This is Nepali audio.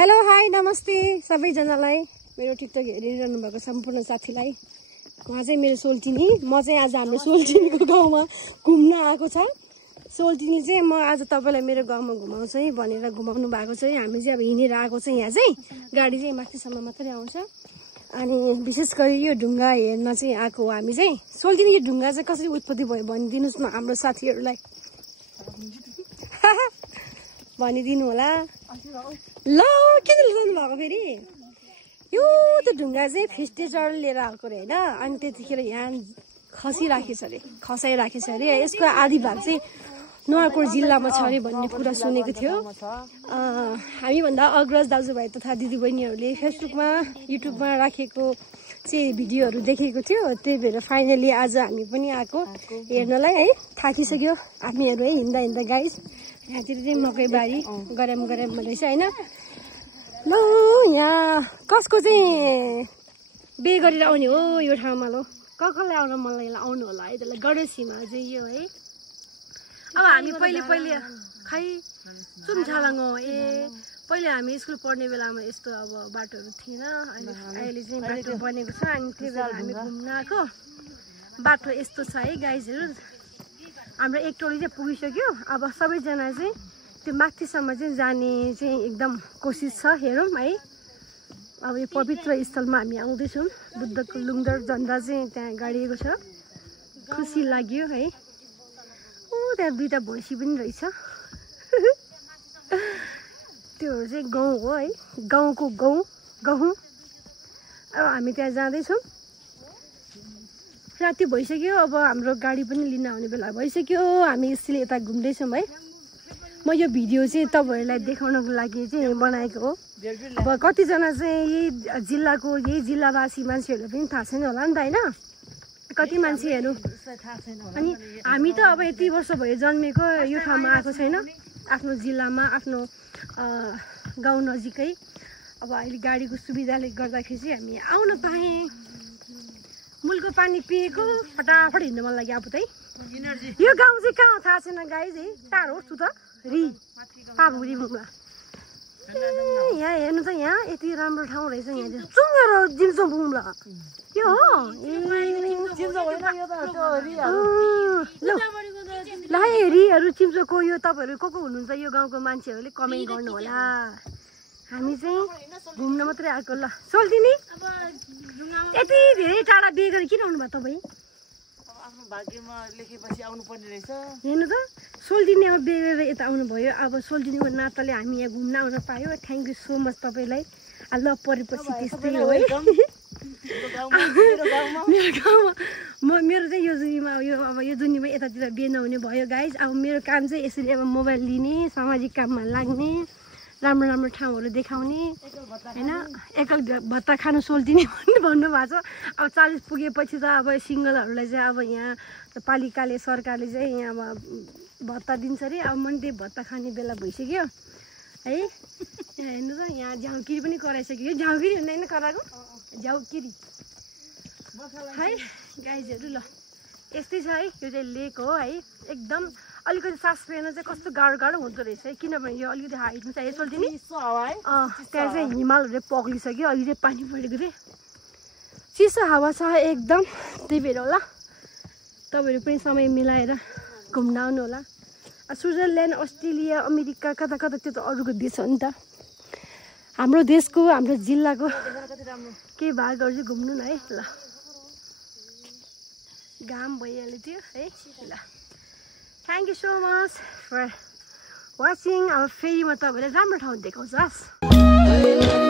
हेलो हाई नमस्ते सबैजनालाई मेरो टिकटक हेरिरहनु भएको सम्पूर्ण साथीलाई। उहाँ चाहिँ मेरो सोल्टिनी, म चाहिँ आज हाम्रो सोल्टिनीको गाउँमा घुम्न आएको छ। सोल्टिनी चाहिँ म आज तपाईलाई मेरो गाउँमा घुमाउँछु है भनेर घुमाउनु भएको छ। हामी चाहिँ अब हिँडेर आएको छ। यहाँ चाहिँ गाडी चाहिँ माथिसम्म मात्रै आउँछ। अनि विशेष गरी यो ढुङ्गा हेर्न चाहिँ आएको हो हामी चाहिँ। सोल्टिनी यो ढुङ्गा चाहिँ कसरी उत्पत्ति भयो भनिदिनुस् न हाम्रो साथीहरूलाई। भनिदिनु होला। ल किन जानु भएको फेरि? यो त ढुङ्गा चाहिँ फेस्टेजर लिएर आएको अरे होइन। अनि त्यतिखेर यहाँ खसाइराखेछ अरे। यसको आधी भाग चाहिँ नुवाकोट जिल्लामा छ अरे भन्ने कुरा सुनेको थियो। हामीभन्दा अग्रज दाजुभाइ तथा दिदीबहिनीहरूले फेसबुकमा युट्युबमा राखेको चाहिँ भिडियोहरू देखेको थियो। त्यही भएर फाइनली आज हामी पनि आएको हेर्नलाई है। थाकिसक्यो हामीहरू है हिँड्दा हिँड्दा गाइस। यहाँतिर चाहिँ मकैबारी गरम रहेछ होइन। ल यहाँ कसको चाहिँ बे गरेर आउने हो यो ठाउँमा? लो कसलाई आउन मलाई आउनु होला है। त्यसलाई गणेशमा चाहिँ यो है। अब हामी पहिले खै चुम्छालाङ पहिले हामी स्कुल पढ्ने बेलामा यस्तो अब बाटोहरू थिएन। अहिले चाहिँ बाटो बनेको छ। अनि त्यही भएर हामी घुम्न आएको। बाटो यस्तो छ है गाइजहरू। हाम्रो एक टोली चाहिँ पुगिसक्यो। अब सबैजना चाहिँ त्यो माथिसम्म चाहिँ जाने चाहिँ एकदम कोसिस छ। हेरौँ है। अब यो पवित्र स्थलमा हामी आउँदैछौँ। बुद्धको लुङदर झन्डा चाहिँ त्यहाँ गाडिएको छ। खुसी लाग्यो है। त्यहाँ दुईटा भैँसी पनि रहेछ। त्योहरू चाहिँ गाउँ हो है। गाउँको गहुँ। अब हामी त्यहाँ जाँदैछौँ। राति भइसक्यो। अब हाम्रो गाडी पनि लिन आउने बेला भइसक्यो। हामी यसले यता घुम्दैछौँ है। म यो भिडियो चाहिँ तपाईँहरूलाई देखाउनको लागि चाहिँ बनाएको हो। अब कतिजना चाहिँ यही जिल्लावासी मान्छेहरूलाई पनि थाहा छैन होला नि त होइन। कति मान्छेहरू अनि हामी त अब यति वर्ष भयो जन्मेको यो ठाउँमा आएको छैन। आफ्नो जिल्लामा आफ्नो गाउँ नजिकै। अब अहिले गाडीको सुविधाले गर्दाखेरि चाहिँ हामी आउन पाएँ। मूलको पानी पिएको फटाफट हिँड्नु मन लाग्यो अब त है। यो गाउँ चाहिँ कहाँ थाहा छैन गाइज है। टाढो हो सुत पाभुरी मुला। यहाँ हेर्नु त यहाँ यति राम्रो ठाउँ रहेछ। यहाँ चुङ्गेर जिम्सो बुम्ला यो हो। ल रिहरू चिम्सोको यो तपाईँहरू को हुनुहुन्छ यो गाउँको मान्छेहरूले कमेन्ट गर्नु होला। हामी चाहिँ घुम्न मात्रै आएको। ल सोल्टिनी यति धेरै टाढा बिहे गरेर किन आउनु भयो तपाईँ? आफ्नो भाग्यमा लेखेपछि आउनु पर्ने रहेछ। हेर्नु त सोल्टिनी अब बिहे गरेर यता आउनुभयो। अब सोल्टिनीको नाताले हामी यहाँ घुम्न आउन पायो। थ्याङ्क यू सो मच तपाईँलाई। ल परेपछि त्यस्तै हो है। मेरो गाउँमा मेरो चाहिँ यो जुनीमा यो जुनीमा यतातिर बिहे नहुने भयो गाइज। अब मेरो काम चाहिँ यसरी अब मोबाइल लिने, सामाजिक काममा लाग्ने, राम्रो ठाउँहरू देखाउने होइन। एकल भत्ता खानु सोल्टिनी भन्नु भएको छ। अब 40 पुगेपछि त अब सिङ्गलहरूलाई चाहिँ अब यहाँ पालिकाले सरकारले चाहिँ यहाँ अब भत्ता दिन्छ अरे। अब मैले त्यही भत्ता खाने बेला भइसक्यो है। हेर्नु त यहाँ झाउकिरी पनि कराइसक्यो। यो झाउकिरी हुँदैन कराएको झाउकिरी है गाइजहरू। ल यस्तै छ है। यो चाहिँ लेक हो है। एकदम अलिकति सास फेर्न चाहिँ कस्तो गाह्रो हुँदो रहेछ है। किनभने यो अलिकति हाइटमा चाहिँ सोल्टिनी त्यहाँ चाहिँ हिमालहरू पग्लिसक्यो। अहिले चाहिँ पानी परेको थिएँ। चिसो हावा छ एकदम। त्यही भएर होला तपाईँहरू पनि समय मिलाएर घुम्न आउनु होला। स्विजरल्यान्ड, अस्ट्रेलिया, अमेरिका कता त्यो त अरूको देश हो नि त। हाम्रो देशको हाम्रो जिल्लाको केही भागहरू चाहिँ घुम्नु न है। ल घाम भइहाल्यो थियो है। ल thank you so much for watching. अब फेरि म तपाईँलाई राम्रो ठाउँ देखाउँछु हस्।